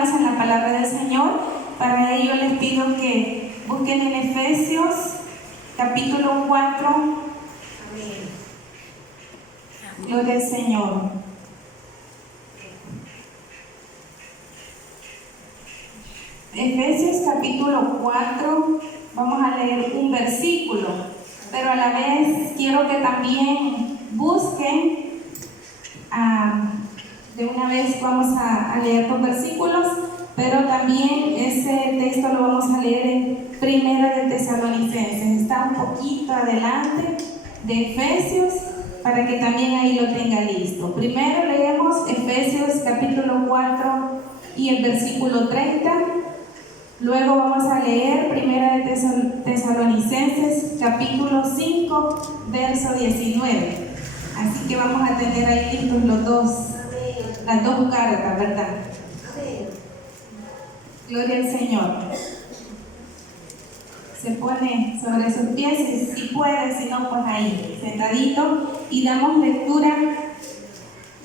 hermanos en la palabra del Señor. Para ello les pido que busquen en Efesios capítulo 4. Amén. Gloria al Señor. Efesios capítulo 4, vamos a leer un versículo, pero a la vez quiero que también busquen, de una vez vamos a leer dos versículos, pero también ese texto lo vamos a leer en Primera de Tesalonicenses, está un poquito adelante de Efesios, para que también ahí lo tenga listo. Primero leemos Efesios capítulo 4 y el versículo 30. Luego vamos a leer Primera de Tesalonicenses, capítulo 5, verso 19. Así que vamos a tener ahí listos las dos cartas, ¿verdad? Gloria al Señor. Se pone sobre sus pies, si puede, si no, pues ahí, sentadito, y damos lectura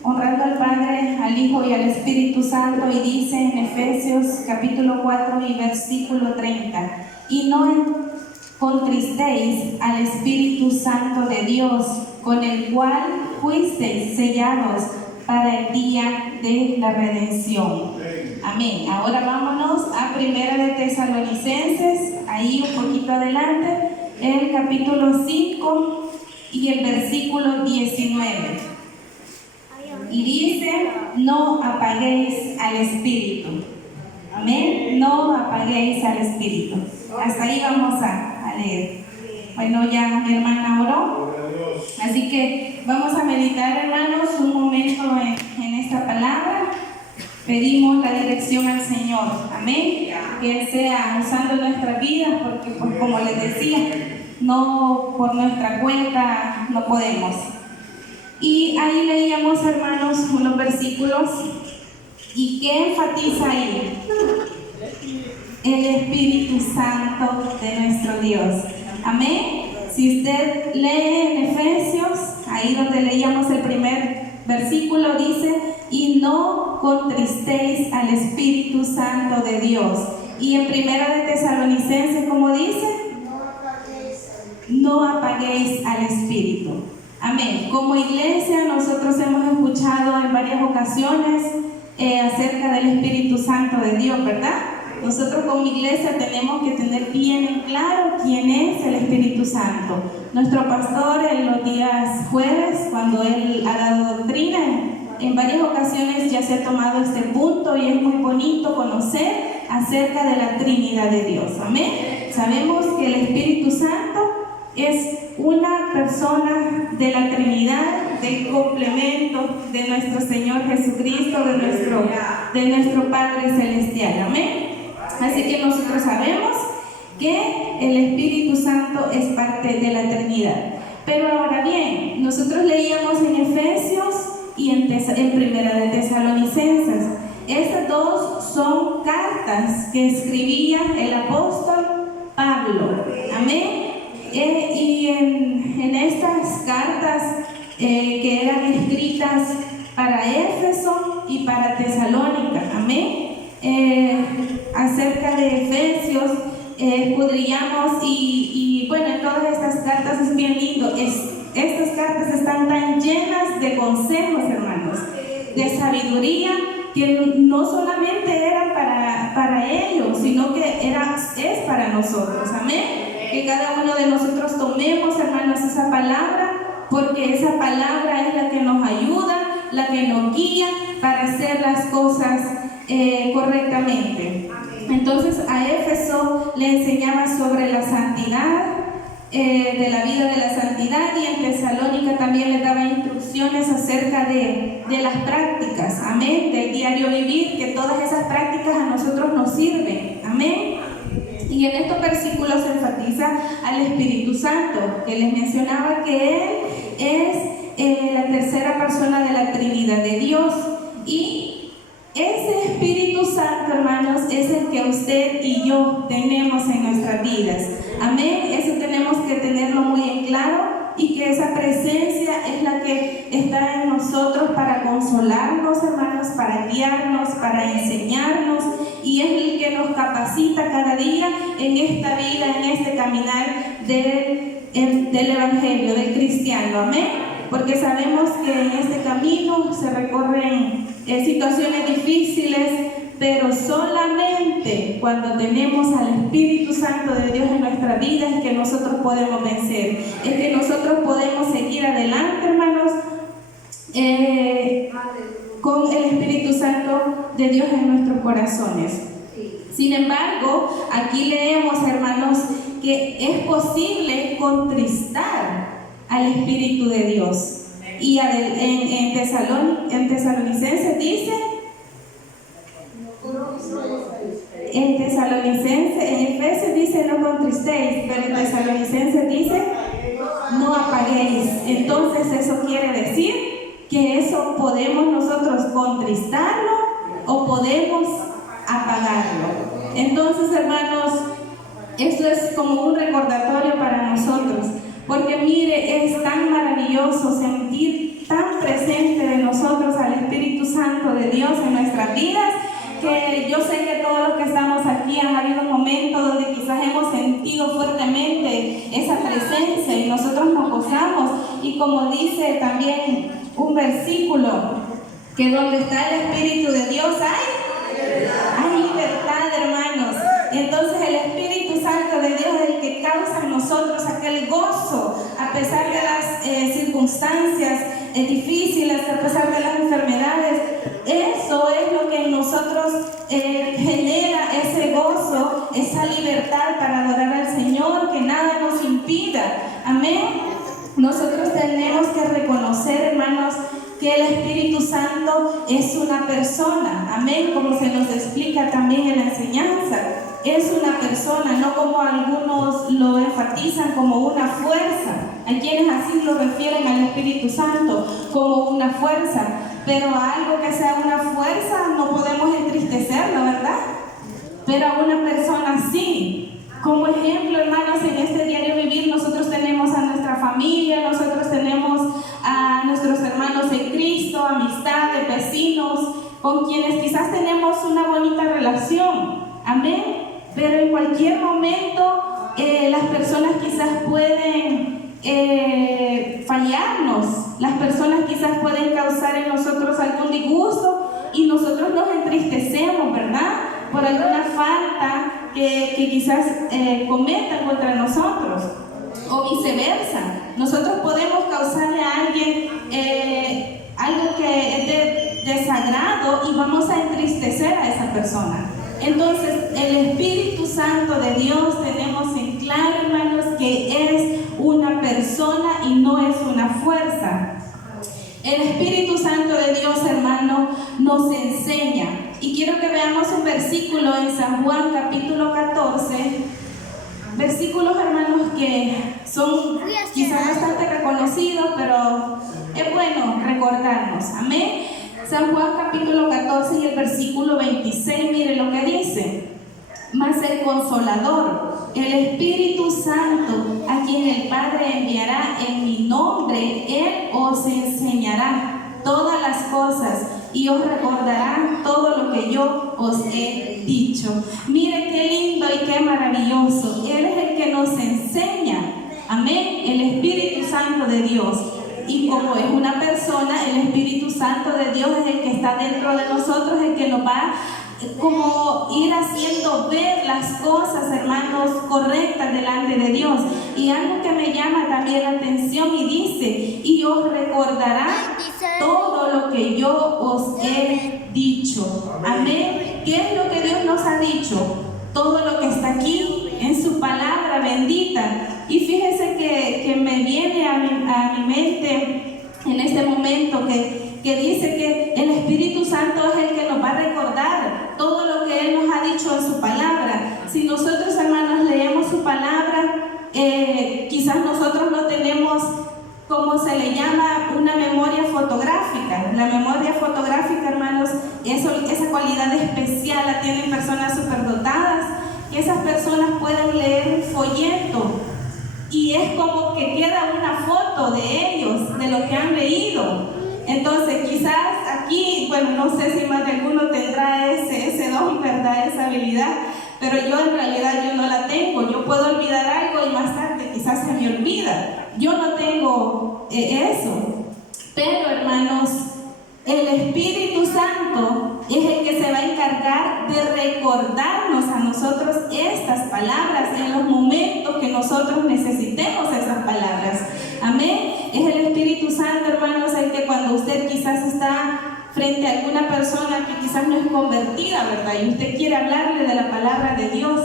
honrando al Padre, al Hijo y al Espíritu Santo, y dice en Efesios capítulo 4 y versículo 30: y no contristéis al Espíritu Santo de Dios, con el cual fuisteis sellados para el día de la redención. Amén. Ahora vámonos a Primera de Tesalonicenses, ahí un poquito adelante, el capítulo 5 y el versículo 19. Y dice: no apaguéis al Espíritu. Amén. No apaguéis al Espíritu. Hasta ahí vamos a leer. Bueno, ya mi hermana oró. Así que vamos a meditar, hermanos, un momento en esta palabra. Pedimos la dirección al Señor. Amén. Que Él sea usando nuestras vidas, porque pues, como les decía, no por nuestra cuenta no podemos. Y ahí leíamos, hermanos, unos versículos. ¿Y qué enfatiza ahí? El Espíritu Santo de nuestro Dios. Amén. Si usted lee en Efesios, ahí donde leíamos el primer versículo, dice: y no contristéis al Espíritu Santo de Dios. Y en Primera de Tesalonicenses, ¿cómo dice? No apaguéis al Espíritu. Amén. Como iglesia nosotros hemos escuchado en varias ocasiones acerca del Espíritu Santo de Dios, ¿verdad? Nosotros como iglesia tenemos que tener bien en claro quién es el Espíritu Santo. Nuestro pastor en los días jueves, cuando él ha dado doctrina, en varias ocasiones ya se ha tomado este punto, y es muy bonito conocer acerca de la Trinidad de Dios. Amén. Sabemos que el Espíritu Santo es una persona de la Trinidad, del complemento de nuestro Señor Jesucristo, de nuestro Padre Celestial. Amén. Así que nosotros sabemos que el Espíritu Santo es parte de la Trinidad. Pero ahora bien, nosotros leíamos en Efesios y en Primera de Tesalonicenses. Estas dos son cartas que escribía el apóstol Pablo. Amén. Y en estas cartas que eran escritas para Éfeso y para Tesalónica, amén, acerca de Efesios, podríamos, y bueno, en todas estas cartas es bien lindo, estas cartas están tan llenas de consejos, hermanos, de sabiduría, que no solamente era para ellos, sino que es para nosotros, amén. Que cada uno de nosotros tomemos, hermanos, esa palabra, porque esa palabra es la que nos ayuda, la que nos guía para hacer las cosas correctamente. Entonces a Éfeso le enseñaba sobre la santidad, de la vida de la santidad, y en Tesalónica también le daba instrucciones acerca de las prácticas, amén, del diario vivir, que todas esas prácticas a nosotros nos sirven, amén. Y en estos versículos se enfatiza al Espíritu Santo, que les mencionaba que Él es la tercera persona de la Trinidad de Dios. Y ese Espíritu Santo, hermanos, es el que usted y yo tenemos en nuestras vidas. Amén. Eso tenemos que tenerlo muy en claro, y que esa presencia es la que está en nosotros para consolarnos, hermanos, para guiarnos, para enseñarnos, y es el que nos capacita cada día en esta vida, en este caminar del Evangelio, del cristiano. Amén. Porque sabemos que en este camino se recorren situaciones difíciles, pero solamente cuando tenemos al Espíritu Santo de Dios en nuestra vida es que nosotros podemos vencer, es que nosotros podemos seguir adelante, hermanos, con el Espíritu Santo de Dios en nuestros corazones. Sin embargo, aquí leemos, hermanos, que es posible contristar al Espíritu de Dios. Y en Tesalonicenses dice, en Efesios dice no contristéis, pero en Tesalonicenses dice no apaguéis. Entonces eso quiere decir que eso podemos nosotros contristarlo o podemos apagarlo. Entonces, hermanos, esto es como un recordatorio para nosotros, porque mire, es tan maravilloso sentir tan presente de nosotros al Espíritu Santo de Dios en nuestras vidas, que yo sé que todos los que estamos aquí han habido momentos donde quizás hemos sentido fuertemente esa presencia y nosotros nos gozamos, y como dice también un versículo, que donde está el Espíritu de Dios hay libertad, hermanos. Entonces el Espíritu Santo de Dios es el que causa en nosotros aquel gozo a pesar de las circunstancias difíciles, a pesar de las enfermedades. Eso es lo que en nosotros genera ese gozo, esa libertad para adorar al Señor, que nada nos impida. Amén. Nosotros tenemos que reconocer, hermanos, que el Espíritu Santo es una persona. Amén, como se nos explica también en la enseñanza. Es una persona, no como algunos lo enfatizan como una fuerza. Hay quienes así lo refieren al Espíritu Santo, como una fuerza. Pero a algo que sea una fuerza no podemos entristecerlo, ¿verdad? Pero a una persona sí. Como ejemplo, hermanos, en este diario vivir nosotros tenemos a nuestra familia, nosotros tenemos a nuestros hermanos en Cristo, amistades, vecinos, con quienes quizás tenemos una bonita relación. Amén. Pero en cualquier momento las personas quizás pueden fallarnos, las personas quizás pueden causar en nosotros algún disgusto y nosotros nos entristecemos, ¿verdad? Por alguna falta que quizás cometan contra nosotros, o viceversa. Nosotros podemos causarle a alguien algo que es de desagrado y vamos a entristecer a esa persona. Entonces, el Espíritu Santo de Dios tenemos en claro, hermanos, que es una persona y no es una fuerza. El Espíritu Santo de Dios, hermano, nos enseña. Y quiero que veamos un versículo en San Juan capítulo 14. Versículos, hermanos, que son quizás bastante reconocidos, pero es bueno recordarnos. Amén. San Juan capítulo 14 y el versículo 26, mire lo que dice. Mas el Consolador, el Espíritu Santo, a quien el Padre enviará en mi nombre, Él os enseñará todas las cosas y os recordará todo lo que yo os he dicho. Mire qué lindo y qué maravilloso. Él es el que nos enseña. Amén. El Espíritu Santo de Dios. Y como es una persona, el Espíritu Santo de Dios es el que está dentro de nosotros, el que nos va como ir haciendo ver las cosas, hermanos, correctas delante de Dios. Y algo que me llama también la atención y dice, y os recordará todo lo que yo os he dicho. Amén. ¿Qué es lo que Dios nos ha dicho? Todo lo que está aquí en su palabra bendita. Y fíjese que me viene a mi mente en este momento que dice que el Espíritu Santo es el que nos va a recordar todo lo que Él nos ha dicho en su palabra. Si nosotros, hermanos, leemos su palabra, quizás nosotros no tenemos, como se le llama, una memoria fotográfica. La memoria fotográfica, hermanos, esa cualidad especial la tienen personas superdotadas, que esas personas pueden leer un folleto y es como que queda una foto de ellos, de lo que han leído. Entonces quizás aquí, bueno, no sé si más de alguno tendrá ese don, ¿verdad? Esa habilidad, pero yo en realidad yo no la tengo. Yo puedo olvidar algo y más tarde quizás se me olvida. Yo no tengo eso. Pero hermanos, el Espíritu Santo es el que se va a encargar de recordarnos a nosotros estas palabras en los momentos que nosotros necesitemos esas palabras. Amén. Es el Espíritu Santo, hermanos, el que cuando usted quizás está frente a alguna persona que quizás no es convertida, ¿verdad? Y usted quiere hablarle de la palabra de Dios,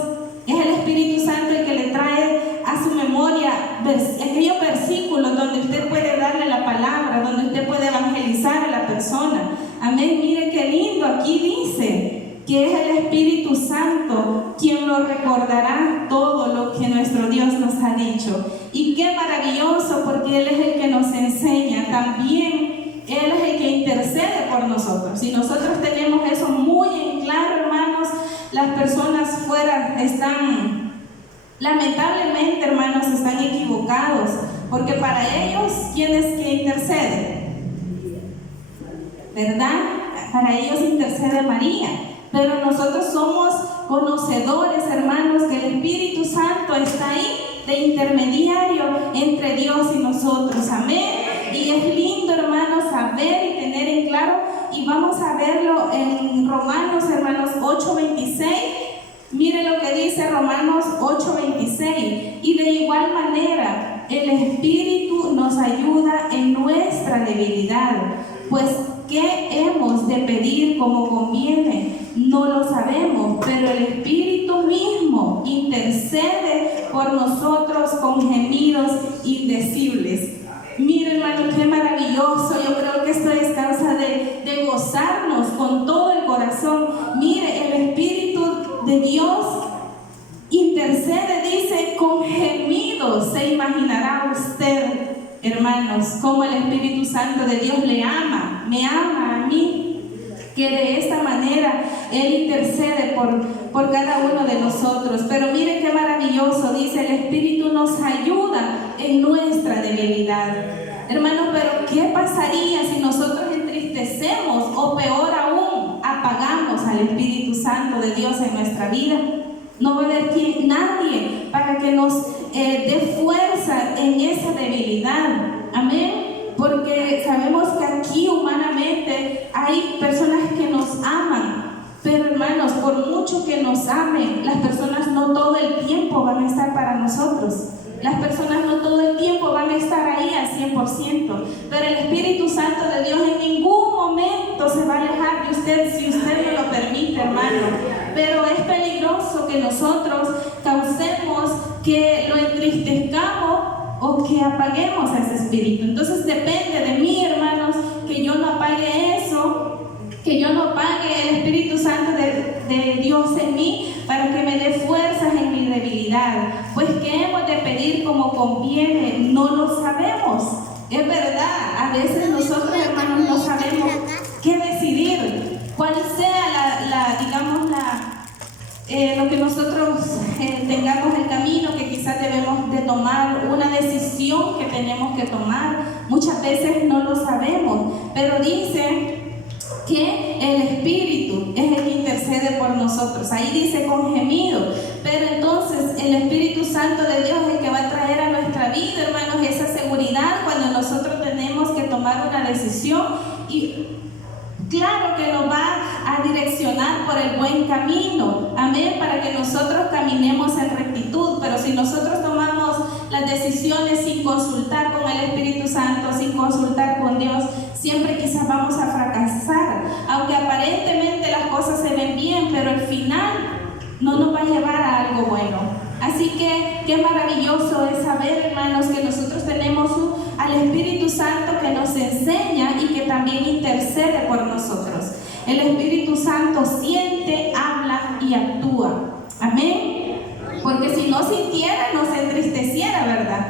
es el Espíritu Santo el que le trae a su memoria aquellos versículos donde usted puede darle la palabra, donde usted puede evangelizar a la persona. Amén. Mire qué lindo, aquí dice que es el Espíritu Santo quien nos recordará todo lo que nuestro Dios nos ha dicho. Y qué maravilloso, porque Él es el que nos enseña. También Él es el que intercede por nosotros. Si nosotros tenemos eso muy en claro, hermanos, las personas fuera están, lamentablemente, hermanos, están equivocados, porque para ellos, ¿quién es que intercede? ¿Verdad? Para ellos intercede María. Pero nosotros somos conocedores, hermanos, que el Espíritu Santo está ahí de intermediario entre Dios y nosotros. Amén. Y es lindo, hermanos, saber y tener en claro. Y vamos a verlo en Romanos, hermanos, 8:26. Mire lo que dice Romanos 8:26. Y de igual manera, el Espíritu nos ayuda en nuestra debilidad. Pues, ¿qué hemos de pedir como conviene? No lo sabemos, pero el Espíritu mismo intercede por nosotros con gemidos indecibles. Mire, hermano, qué maravilloso. Yo creo que esto es causa de gozarnos con todo el corazón. Mire, el Espíritu de Dios intercede, dice, con gemidos. Se imaginará usted, hermanos, cómo el Espíritu Santo de Dios le ama, me ama a mí, que de esta manera Él intercede por cada uno de nosotros. Pero miren qué maravilloso, dice, el Espíritu nos ayuda en nuestra debilidad. Hermanos, pero ¿qué pasaría si nosotros entristecemos o peor aún, apagamos al Espíritu Santo de Dios en nuestra vida? No va a haber nadie para que nos dé fuerza en esa debilidad. Amén. Porque sabemos que aquí humanamente hay personas que nos aman, pero hermanos, por mucho que nos amen, las personas no todo el tiempo van a estar para nosotros. Las personas no todo el tiempo van a estar ahí al 100%, pero el Espíritu Santo de Dios en ningún momento se va a alejar de usted si usted no lo permite, hermano. Pero es peligroso que nosotros causemos que lo entristezcamos o que apaguemos a ese espíritu. Entonces depende de mí, hermanos, que yo no apague eso, que yo no apague el Espíritu Santo de Dios en mí, para que me dé fuerzas en mi debilidad. Pues ¿qué hemos de pedir como conviene? No lo sabemos. Es verdad, a veces nosotros, hermanos, no sabemos qué decidir, cuál sea lo que nosotros tengamos el camino que quizás debemos de tomar, una decisión que tenemos que tomar. Muchas veces no lo sabemos, pero dice que el Espíritu es el que intercede por nosotros. Ahí dice con gemido, pero entonces el Espíritu Santo de Dios es el que va a traer a nuestra vida, hermanos, esa seguridad cuando nosotros tenemos que tomar una decisión. Y claro que nos va a direccionar por el buen camino, amén, para que nosotros caminemos en rectitud. Pero si nosotros tomamos las decisiones sin consultar con el Espíritu Santo, sin consultar con Dios, siempre quizás vamos a fracasar, aunque aparentemente las cosas se ven bien, pero al final no nos va a llevar a algo bueno. Así que qué maravilloso es saber, hermanos, que nosotros tenemos al Espíritu Santo que nos enseña y que también intercede por nosotros. El Espíritu Santo siente, habla y actúa. Amén. Porque si no sintiera, no se entristeciera, ¿verdad?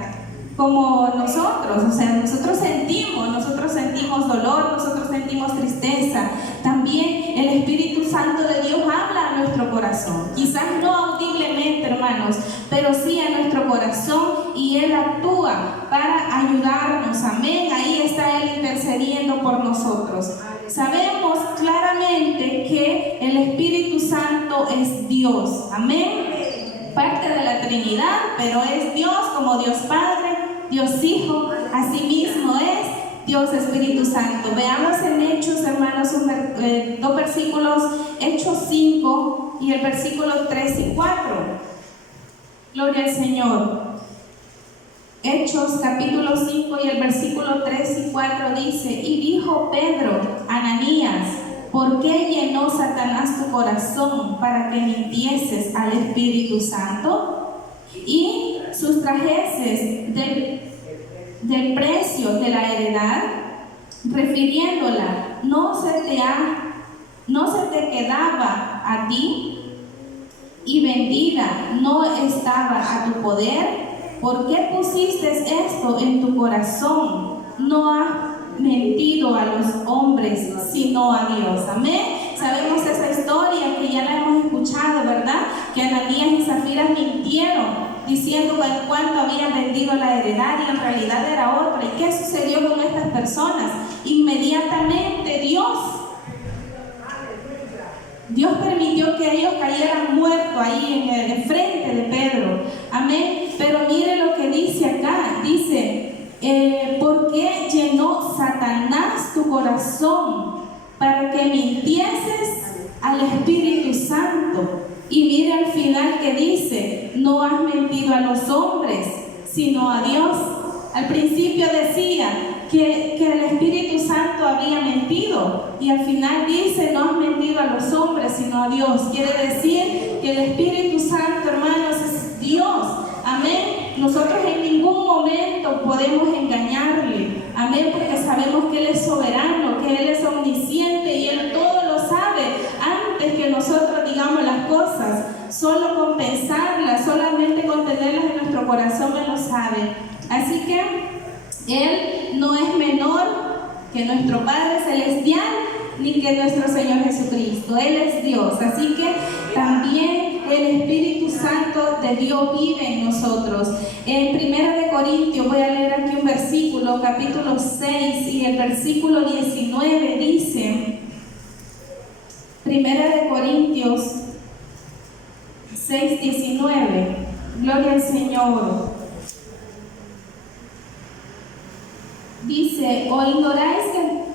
Como nosotros, o sea, nosotros sentimos dolor, nosotros sentimos tristeza. También el Espíritu Santo de Dios habla a nuestro corazón. Quizás no audiblemente, hermanos, pero sí a nuestro corazón, y Él actúa para ayudarnos, amén. Ahí está Él intercediendo por nosotros. Sabemos claramente que el Espíritu Santo es Dios, amén. Parte de la Trinidad, pero es Dios como Dios Padre, Dios Hijo, asimismo es Dios Espíritu Santo. Veamos en Hechos, hermanos, dos versículos, Hechos 5 y el versículo 3 y 4. Gloria al Señor. Hechos capítulo 5 y el versículo 3 y 4 dice: y dijo Pedro, Ananías, ¿por qué llenó Satanás tu corazón para que mintieses al Espíritu Santo y sustrajeses del precio de la heredad, refiriéndola, no se te quedaba a ti y vendida no estaba a tu poder? ¿Por qué pusiste esto en tu corazón? No has mentido a los hombres, sino a Dios. Amén. Sabemos esa historia que ya la hemos escuchado, ¿verdad? Que Ananías y Zafira mintieron diciendo cuánto habían vendido la heredad y en realidad era otra. ¿Y qué sucedió con estas personas? Inmediatamente Dios permitió que ellos cayeran muertos ahí en frente de Pedro. Amén. Pero mire lo que dice acá. Dice, ¿por qué llenó Satanás tu corazón para que mintieses al Espíritu Santo? Y mire al final que dice, no has mentido a los hombres, sino a Dios. Al principio decía que el Espíritu Santo había mentido, y al final dice, no has mentido a los hombres, sino a Dios. Quiere decir que el Espíritu Santo, hermanos, es Dios. Amén. Nosotros en ningún momento podemos engañarle. Amén, porque sabemos que Él es soberano, que Él es omnisciente y Él todo lo sabe antes que nosotros digamos las cosas. Solo con pensarlas, solamente con tenerlas en nuestro corazón, Él lo sabe. Así que Él no es menor que nuestro Padre Celestial ni que nuestro Señor Jesucristo. Él es Dios. Así que también el Espíritu Santo de Dios vive en nosotros. En 1 de Corintios, voy a leer aquí un versículo, capítulo 6 y el versículo 19 dice, 1 de Corintios 6, 19, gloria al Señor. Dice, ¿o ignoráis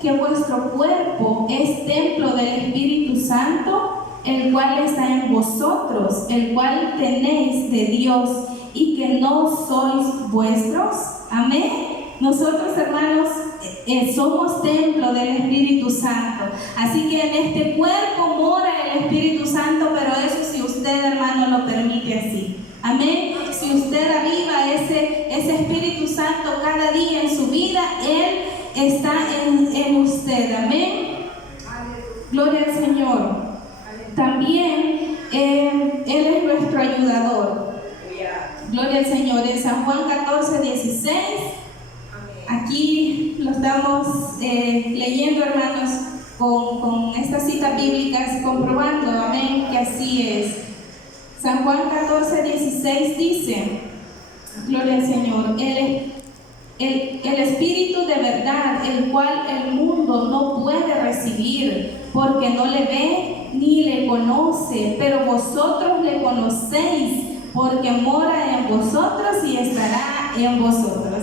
que vuestro cuerpo es templo del Espíritu Santo, el cual está en vosotros, el cual tenéis de Dios, y que no sois vuestros? Amén. Nosotros, hermanos, somos templo del Espíritu Santo. Así que en este cuerpo mora el Espíritu Santo, pero eso si usted, hermano, lo permite así. Amén. Si usted aviva ese Espíritu Santo cada día en su vida, Él está en usted. Amén. Gloria al Señor. También Él es nuestro ayudador. Gloria al Señor. En San Juan 14, 16. Aquí lo estamos leyendo, hermanos, con estas citas bíblicas, comprobando, amén, que así es. San Juan 14, 16 dice, gloria al Señor, el Espíritu de verdad, el cual el mundo no puede recibir, porque no le ve ni le conoce, pero vosotros le conocéis, porque mora en vosotros y estará en vosotros.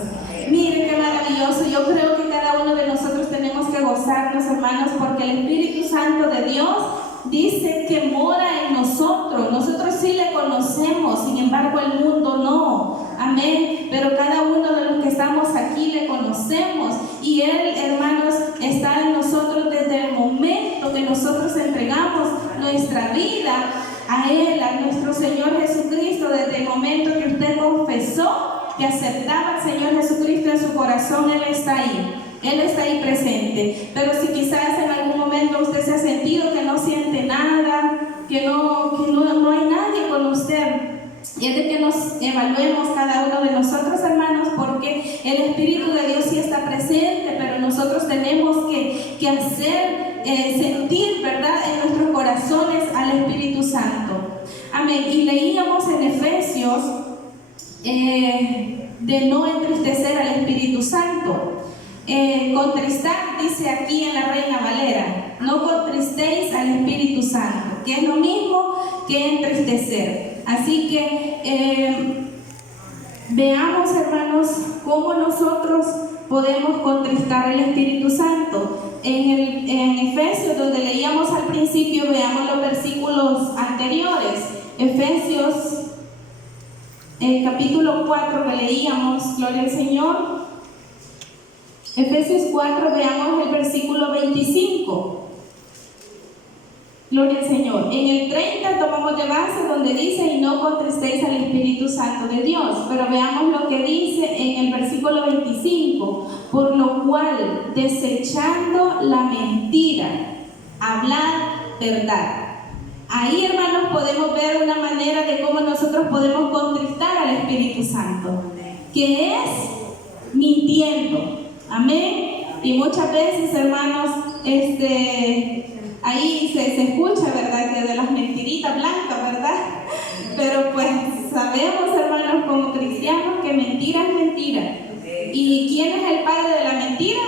Miren qué maravilloso. Yo creo que cada uno de nosotros tenemos que gozarnos, hermanos, porque el Espíritu Santo de Dios dice que mora en nosotros. Nosotros sí le conocemos, sin embargo el mundo no. Amén. Pero cada uno de los que estamos aquí le conocemos, y Él, hermanos, está en nosotros desde el momento que nosotros entregamos nuestra vida a Él, a nuestro Señor Jesucristo. Desde el momento que usted confesó que aceptaba al Señor Jesucristo en su corazón, Él está ahí. Él está ahí presente. Pero si quizás en algún momento usted se ha sentido que no siente nada, que no hay nadie con usted, y es de que nos evaluemos cada uno de nosotros, hermanos, porque el Espíritu de Dios sí está presente, pero nosotros tenemos que hacer sentir, ¿verdad?, en nuestros corazones al Espíritu Santo. Amén. Y leíamos en Efesios de no entristecer al Espíritu Santo. Contristar, dice aquí en la Reina Valera, no contristéis al Espíritu Santo, que es lo mismo que entristecer. Así que veamos, hermanos, cómo nosotros podemos contristar al Espíritu Santo. En Efesios, donde leíamos al principio, veamos los versículos anteriores. Efesios, capítulo 4 que leíamos, gloria al Señor. Efesios 4, veamos el versículo 25. Gloria al Señor. En el 30 tomamos de base donde dice: y no contristéis al Espíritu Santo de Dios. Pero veamos lo que dice en el versículo 25. Por lo cual, desechando la mentira, hablad verdad. Ahí, hermanos, podemos ver una manera de cómo nosotros podemos contristar al Espíritu Santo, que es mintiendo. Amén. Y muchas veces, hermanos, ahí se escucha, ¿verdad?, que de las mentiritas blancas, ¿verdad? Pero pues sabemos, hermanos, como cristianos, que mentira es mentira. ¿Y quién es el padre de la mentira?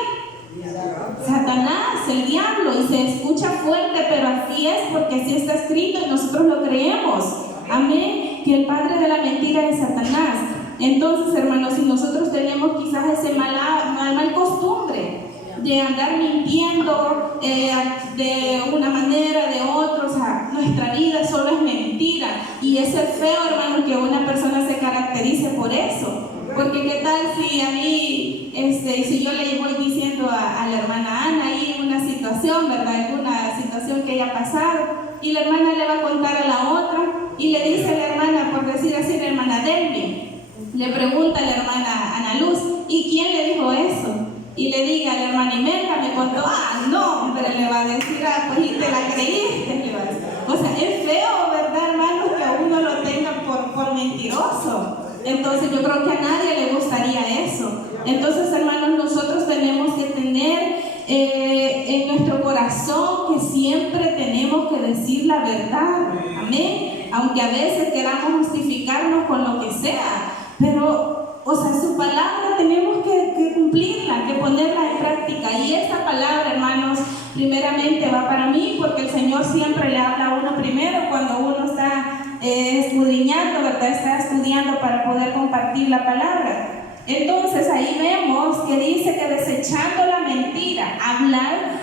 Satanás, el diablo. Y se escucha fuerte, pero así es, porque así está escrito y nosotros lo creemos. Amén. Que el padre de la mentira es Satanás. Entonces, hermanos, si nosotros tenemos quizás ese mal costumbre de andar mintiendo de una manera, de otra, o sea, nuestra vida solo es mentira. Y eso es feo, hermano, que una persona se caracterice por eso. Porque qué tal si a mí, si yo le voy diciendo a la hermana Ana ahí una situación, ¿verdad? Alguna situación que haya pasado, y la hermana le va a contar a la otra, y le dice a la hermana, por decir así, la hermana Delmi, le pregunta a la hermana Ana Luz: ¿y quién le dijo eso? Y le diga a la hermana Imelda, me contó: no, pero le va a decir: pues y te la creíste, le va a decir. O sea, es feo, ¿verdad, hermanos, que a uno lo tengan por mentiroso? Entonces yo creo que a nadie le gustaría eso. Entonces, hermanos, nosotros tenemos que tener en nuestro corazón que siempre tenemos que decir la verdad. Amén. Aunque a veces queramos justificarnos con lo que sea, pero, o sea, su palabra tenemos que cumplirla, que ponerla en práctica. Y esta palabra, hermanos, primeramente va para mí, porque el Señor siempre le habla a uno primero cuando uno está escudriñando, ¿verdad? Está estudiando para poder compartir la palabra. Entonces ahí vemos que dice que desechando la mentira, hablar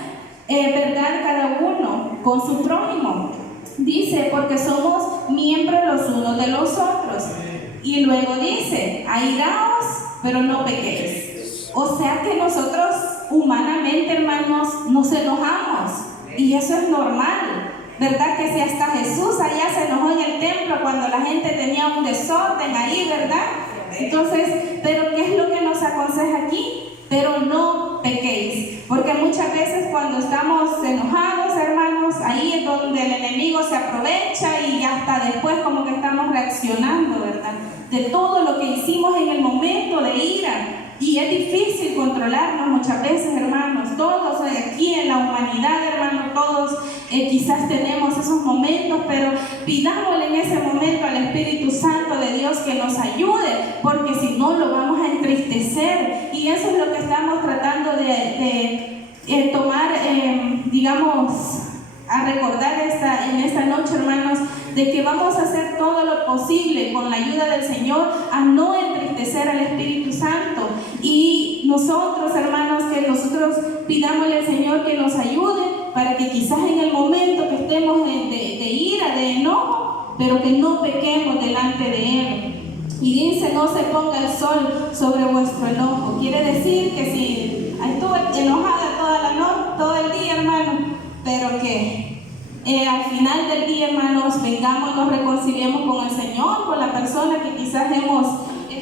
verdad cada uno con su prójimo. Dice: porque somos miembros los unos de los otros. Y luego dice: airaos, pero no pequéis. O sea que nosotros humanamente, hermanos, nos enojamos. Y eso es normal. ¿Verdad? Que si hasta Jesús allá se enojó en el templo cuando la gente tenía un desorden ahí, ¿verdad? Entonces, ¿pero qué es lo que nos aconseja aquí? Pero no pequéis. Porque muchas veces cuando estamos enojados, hermanos, ahí es donde el enemigo se aprovecha y hasta después como que estamos reaccionando, ¿verdad? De todo lo que hicimos en el momento de ira. Y es difícil controlarnos muchas veces, hermanos. Todos aquí en la humanidad, hermanos, todos quizás tenemos esos momentos, pero pidámosle en ese momento al Espíritu Santo de Dios que nos ayude, porque si no lo vamos a entristecer. Y eso es lo que estamos tratando de tomar, digamos, a recordar en esta noche, hermanos, de que vamos a hacer todo lo posible con la ayuda del Señor a no entristecer al Espíritu Santo. Y nosotros, hermanos, que nosotros pidámosle al Señor que nos ayude para que quizás en el momento que estemos de ira, de enojo, pero que no pequemos delante de Él. Y dice: no se ponga el sol sobre vuestro enojo. Quiere decir que si estuve enojada todo el día, hermano, pero que al final del día, hermanos, vengamos, nos reconciliemos con el Señor, con la persona que quizás hemos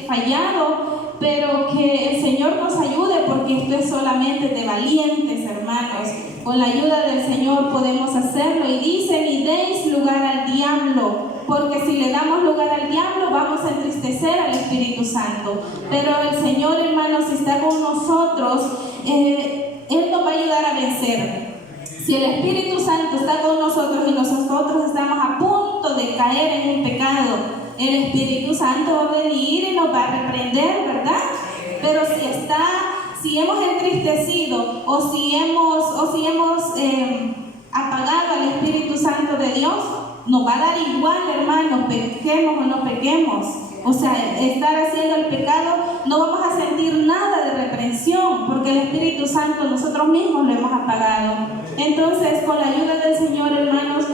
fallado, pero que el Señor nos ayude, porque esto es solamente de valientes, hermanos. Con la ayuda del Señor podemos hacerlo. Y dice: ni deis lugar al diablo, porque si le damos lugar al diablo vamos a entristecer al Espíritu Santo. Pero el Señor, hermanos, está con nosotros, Él nos va a ayudar a vencer. Si el Espíritu Santo está con nosotros y nosotros estamos a punto de caer en un pecado, el Espíritu Santo va a venir y nos va a reprender, ¿verdad? Pero si hemos entristecido o si hemos apagado al Espíritu Santo de Dios, nos va a dar igual, hermanos, pequemos o no pequemos. O sea, estar haciendo el pecado, no vamos a sentir nada de reprensión, porque el Espíritu Santo nosotros mismos lo hemos apagado. Entonces, con la ayuda del Señor, hermanos,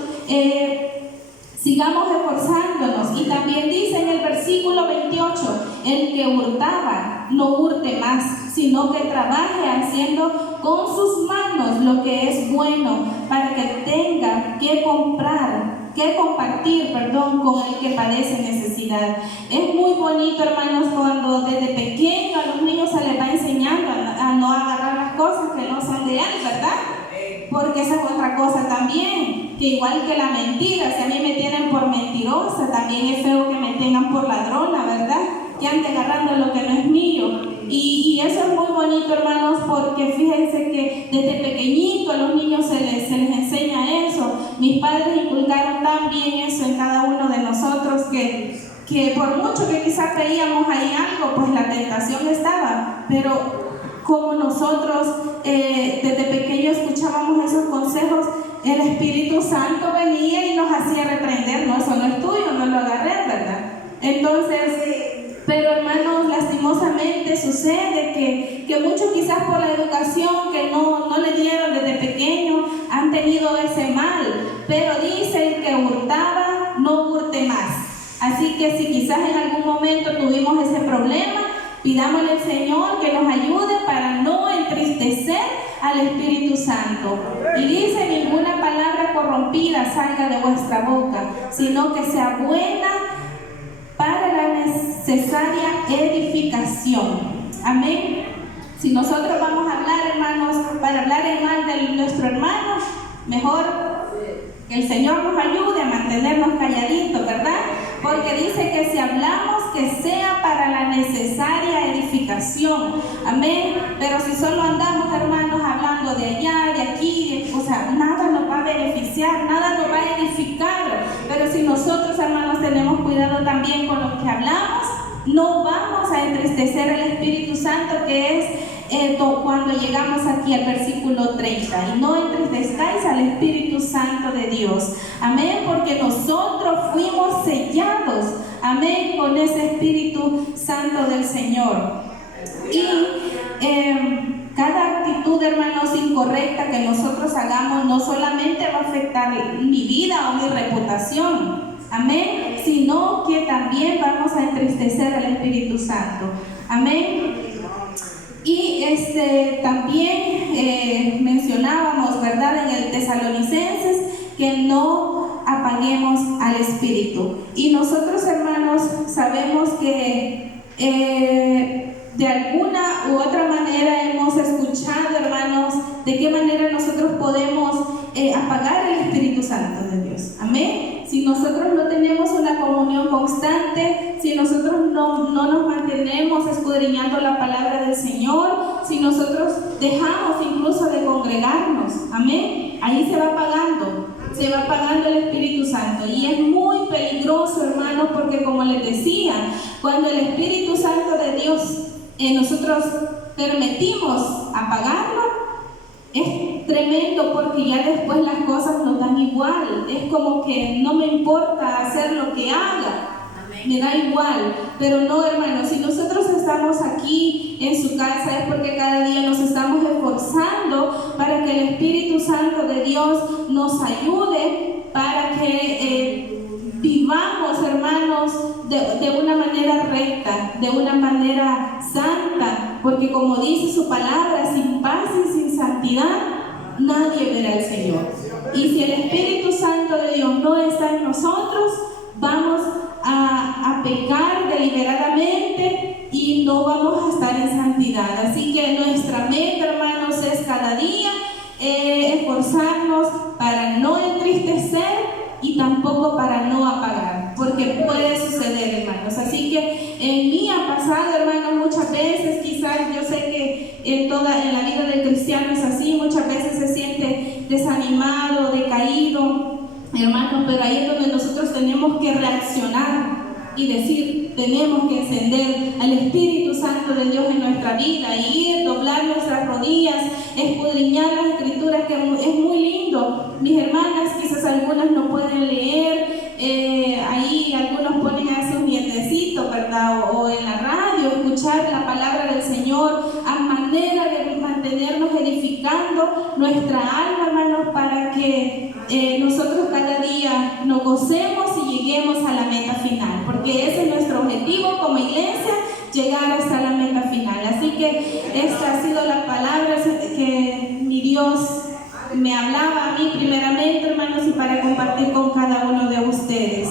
sigamos esforzándonos. Y también dice en el versículo 28, el que hurtaba, no hurte más, sino que trabaje haciendo con sus manos lo que es bueno, para que tenga que compartir con el que padece necesidad. Es muy bonito, hermanos, cuando desde pequeño a los niños se les va enseñando a no agarrar las cosas que no son de él, ¿verdad? Porque esa es otra cosa también, que igual que la mentira, si a mí me tienen por mentirosa, también es feo que me tengan por ladrona, ¿verdad? Que ande agarrando lo que no es mío. Y eso es muy bonito, hermanos, porque fíjense que desde pequeñito a los niños se les enseña eso. Mis padres inculcaron tan bien eso en cada uno de nosotros que por mucho que quizás veíamos ahí algo, pues la tentación estaba, pero como nosotros desde pequeños escuchábamos esos consejos, el Espíritu Santo venía y nos hacía reprender. No, eso no es tuyo, no lo agarré, ¿verdad? Entonces, pero hermanos, lastimosamente sucede que muchos quizás por la educación que no le dieron desde pequeño han tenido ese mal, pero dice el que hurtaba, no hurte más. Así que si quizás en algún momento tuvimos ese problema, pidámosle al Señor que nos ayude para no entristecer al Espíritu Santo. Y dice, ninguna palabra corrompida salga de vuestra boca, sino que sea buena para la necesaria edificación. Amén. Si nosotros vamos a hablar, hermanos, para hablar el mal de nuestro hermano, mejor que el Señor nos ayude a mantenernos calladitos, ¿verdad? Porque dice que si hablamos, que sea para la necesaria edificación. Amén. Pero si solo andamos, hermanos, hablando de allá, de aquí, o sea, nada nos va a beneficiar, nada nos va a edificar. Pero si nosotros, hermanos, tenemos cuidado también con lo que hablamos, no vamos a entristecer al Espíritu Santo, que es cuando llegamos aquí al versículo 30. Y no entristezcáis al Espíritu Santo de Dios. Amén, porque nosotros fuimos sellados, amén, con ese Espíritu Santo del Señor. Y cada actitud, hermanos, incorrecta que nosotros hagamos no solamente va a afectar mi vida o mi reputación, amén, sino que también vamos a entristecer al Espíritu Santo. Amén. Y también mencionábamos, ¿verdad?, en el Tesalonicenses, que no apaguemos al Espíritu. Y nosotros, hermanos, sabemos que de alguna u otra manera hemos escuchado, hermanos, de qué manera nosotros podemos apagar el Espíritu Santo de Dios. Amén. Si nosotros no tenemos una comunión constante, si nosotros no nos mantenemos escudriñando la palabra del Señor, si nosotros dejamos incluso de congregarnos, amén, ahí se va apagando el Espíritu Santo. Y es muy peligroso, hermanos, porque como les decía, cuando el Espíritu Santo de Dios nosotros permitimos apagarlo, es tremendo, porque ya después las cosas nos dan igual. Es como que no me importa hacer lo que haga, me da igual. Pero no, hermanos, si nosotros estamos aquí en su casa es porque cada día nos estamos esforzando para que el Espíritu Santo de Dios nos ayude para que vivamos, hermanos, de una manera recta, de una manera santa, porque como dice su palabra, sin paz y sin santidad nadie verá al Señor. Y si el Espíritu Santo de Dios no está en nosotros, vamos a pecar deliberadamente y no vamos a estar en santidad. Así que nuestra meta, hermanos, es cada día esforzarnos para no entristecer y tampoco para no apagar, porque puede suceder, hermanos. Así que en mí ha pasado, hermanos, muchas veces, quizás yo sé que en la vida del cristiano es así, muchas veces se siente desanimado, decaído, hermanos, pero ahí es donde nosotros tenemos que reaccionar. y decir, tenemos que encender al Espíritu Santo de Dios en nuestra vida, y ir, doblar nuestras rodillas, escudriñar las escrituras, que es muy lindo. Mis hermanas, quizás algunas no pueden leer, ahí algunos ponen a sus nietecitos, ¿verdad? O en la radio, escuchar la palabra del Señor, a manera de mantenernos edificando nuestra alma, hermanos, para que nosotros cada día nos gocemos y lleguemos a la meta final, porque ese es nuestro objetivo como iglesia, llegar hasta la meta final. Así que esta ha sido la palabra que mi Dios me hablaba a mí primeramente, hermanos, y para compartir con cada uno de ustedes.